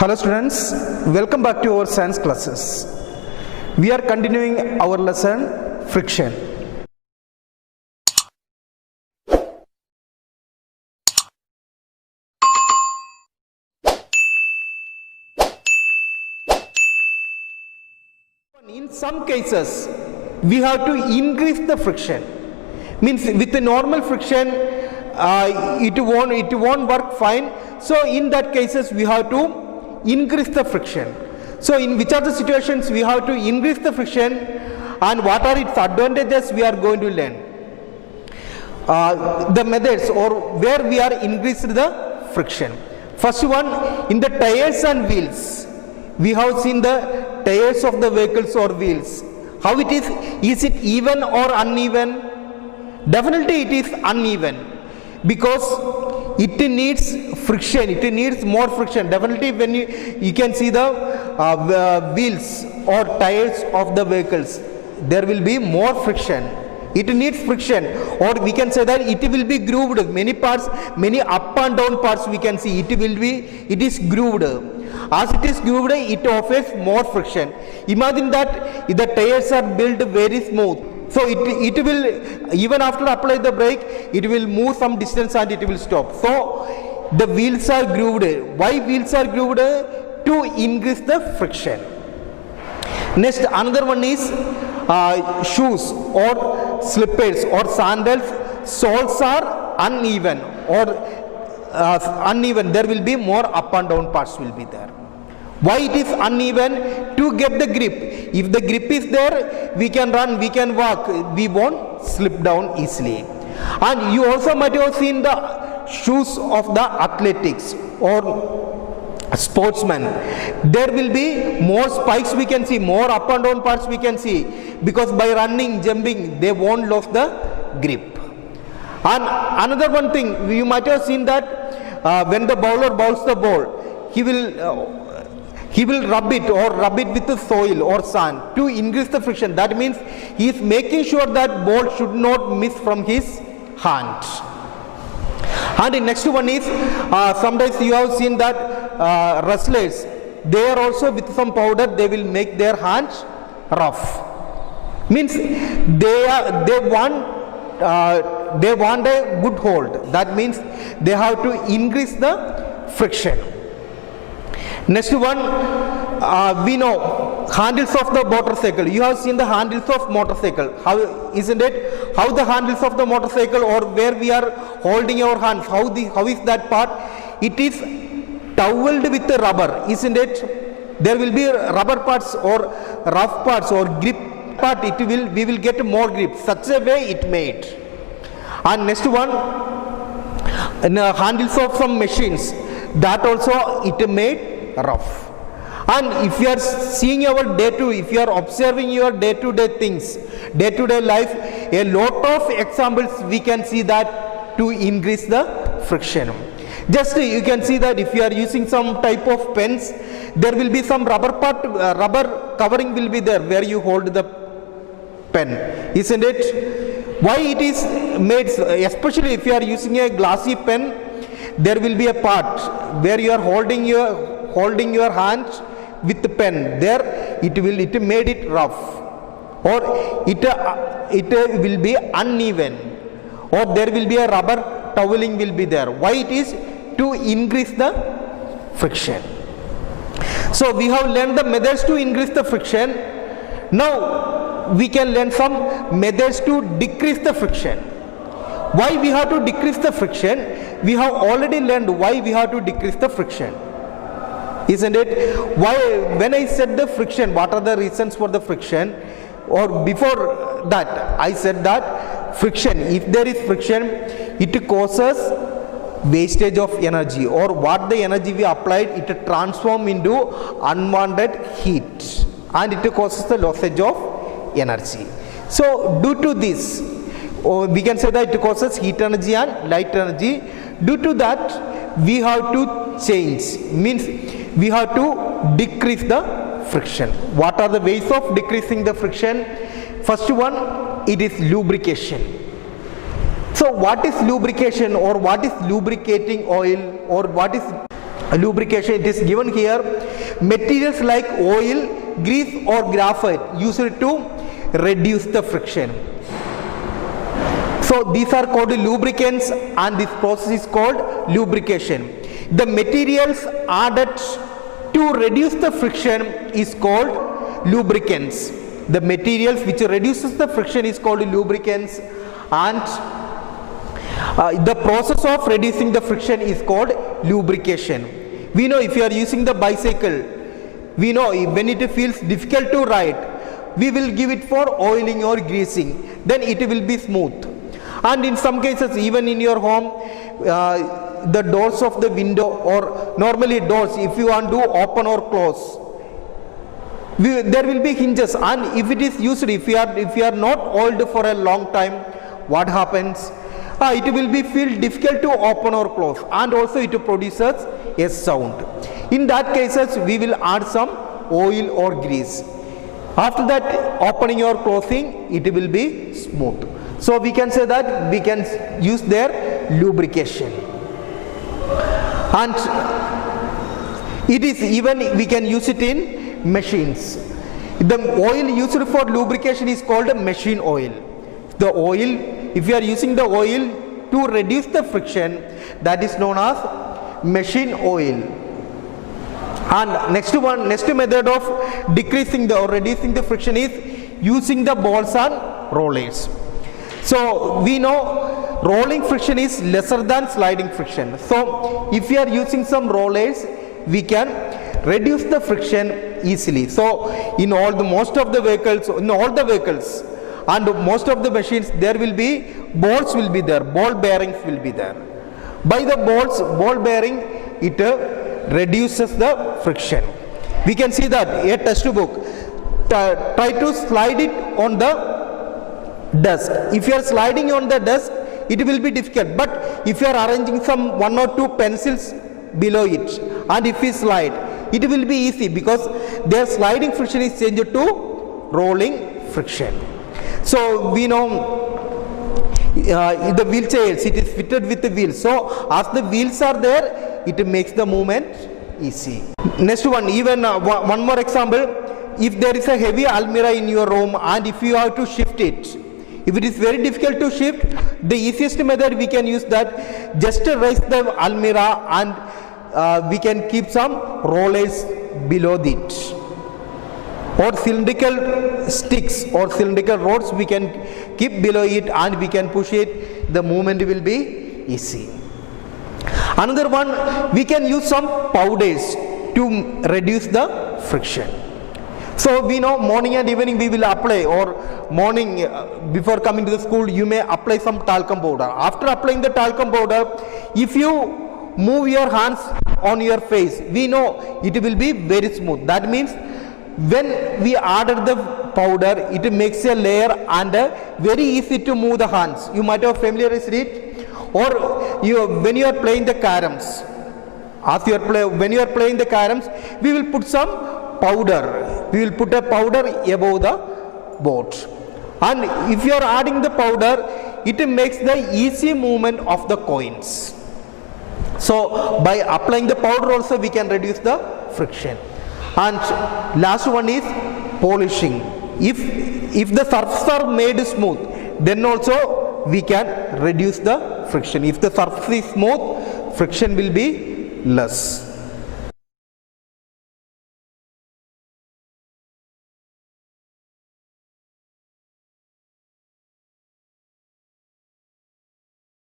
Hello students, welcome back to our science classes. We are continuing our lesson friction. In some cases, we have to increase the friction. Means with the normal friction, it won't work fine. So in that cases, we have to increase the friction. So in which are the situations we have to increase the friction and what are its advantages we are going to learn. The methods or where we are increased the friction. First one, in the tires and wheels. We have seen the tires of the vehicles or wheels. How it is it even or uneven? Definitely it is uneven because it needs friction, it needs more friction. Definitely when you can see the wheels or tires of the vehicles, there will be more friction. It needs friction, or we can say that it will be grooved. Many parts, many up and down parts we can see it is grooved. As it is grooved, it offers more friction. Imagine that the tires are built very smooth. So it will, even after apply the brake, it will move some distance and it will stop. So the wheels are grooved. Why wheels are grooved? To increase the friction. Next, another one is shoes or slippers or sandals. Soles are uneven or uneven. There will be more up and down parts will be there. Why it is uneven? To get the grip. If the grip is there, we can run, we can walk, we won't slip down easily. And you also might have seen the shoes of the athletics or sportsmen. There will be more spikes we can see, more up and down parts we can see, because by running, jumping, they won't lose the grip. And another one thing, you might have seen that when the bowler bowls the ball, he will rub it with the soil or sand to increase the friction. That means he is making sure that ball should not miss from his hand. And the next one is sometimes you have seen that wrestlers, they are also with some powder, they will make their hands rough. Means they want a good hold. That means they have to increase the friction. Next one, we know handles of the motorcycle. You have seen the handles of motorcycle. How isn't it? How the handles of the motorcycle or where we are holding our hands? How is that part? It is toweled with the rubber, isn't it? There will be rubber parts or rough parts or grip part. We will get more grip. Such a way it made. And next one, handles of some machines. That also it made rough. And if you are seeing our if you are observing your day-to-day things, day-to-day life, a lot of examples we can see that to increase the friction. Just you can see that if you are using some type of pens, there will be some rubber covering will be there where you hold the pen, isn't it? Why it is made, especially if you are using a glassy pen, there will be a part where you are holding your hand with the pen. There it made it rough, or it will be uneven, or there will be a rubber toweling will be there. Why it is? To increase the friction. So we have learned the methods to increase the friction. Now we can learn some methods to decrease the friction. Why we have to decrease the friction? We have already learned why we have to decrease the friction, isn't it? Why, when I said the friction, what are the reasons for the friction? Or before that, I said that friction, if there is friction, it causes wastage of energy, or what the energy we applied, it transforms into unwanted heat, and it causes the lossage of energy. So due to this, we can say that it causes heat energy and light energy. Due to that, we have to change, means we have to decrease the friction. What are the ways of decreasing the friction? First one, it is lubrication. So what is lubrication, or what is lubricating oil, or what is lubrication, it is given here. Materials like oil, grease or graphite used to reduce the friction. So these are called lubricants, and this process is called lubrication. The materials added to reduce the friction is called lubricants. The materials which reduces the friction is called lubricants, and the process of reducing the friction is called lubrication. We know if you are using the bicycle, we know when it feels difficult to ride, we will give it for oiling or greasing, then it will be smooth. And in some cases, even in your home, the doors of the window, or normally doors, if you want to open or close, there will be hinges, and if it is used, if you are not oiled for a long time, what happens? It will be feel difficult to open or close, and also it produces a sound. In that cases, we will add some oil or grease. After that, opening or closing, it will be smooth. So we can say that we can use their lubrication. And it is even we can use it in machines. The oil used for lubrication is called machine oil. The oil, if you are using the oil to reduce the friction, that is known as machine oil. And next method of decreasing or reducing the friction is using the balls and rollers. So we know rolling friction is lesser than sliding friction. So if you are using some rollers, we can reduce the friction easily. So in most of the vehicles and most of the machines, there will be balls will be there, ball bearings will be there. By the ball bearing, it reduces the friction. We can see that a textbook, try to slide it on the desk. If you are sliding on the desk, it will be difficult, but if you are arranging some 1 or 2 pencils below it, and if you slide, it will be easy, because their sliding friction is changed to rolling friction. So we know the wheelchairs, it is fitted with the wheels. So as the wheels are there, it makes the movement easy. Next one, even one more example. If there is a heavy almirah in your room, and if you have to shift it, if it is very difficult to shift, the easiest method we can use that, just raise the almirah, and we can keep some rollers below it, or cylindrical sticks or cylindrical rods we can keep below it, and we can push it, the movement will be easy. Another one, we can use some powders to reduce the friction. So we know morning and evening we will apply, or morning before coming to the school you may apply some talcum powder. After applying the talcum powder, if you move your hands on your face, we know it will be very smooth. That means when we added the powder, it makes a layer and very easy to move the hands. You might have familiarized it. Or when you are playing the caroms, when you are playing the caroms, we will put some powder. We will put a powder above the board. And if you are adding the powder, it makes the easy movement of the coins. So by applying the powder also we can reduce the friction. And last one is polishing. If the surfaces are made smooth, then also we can reduce the friction. If the surface is smooth, friction will be less.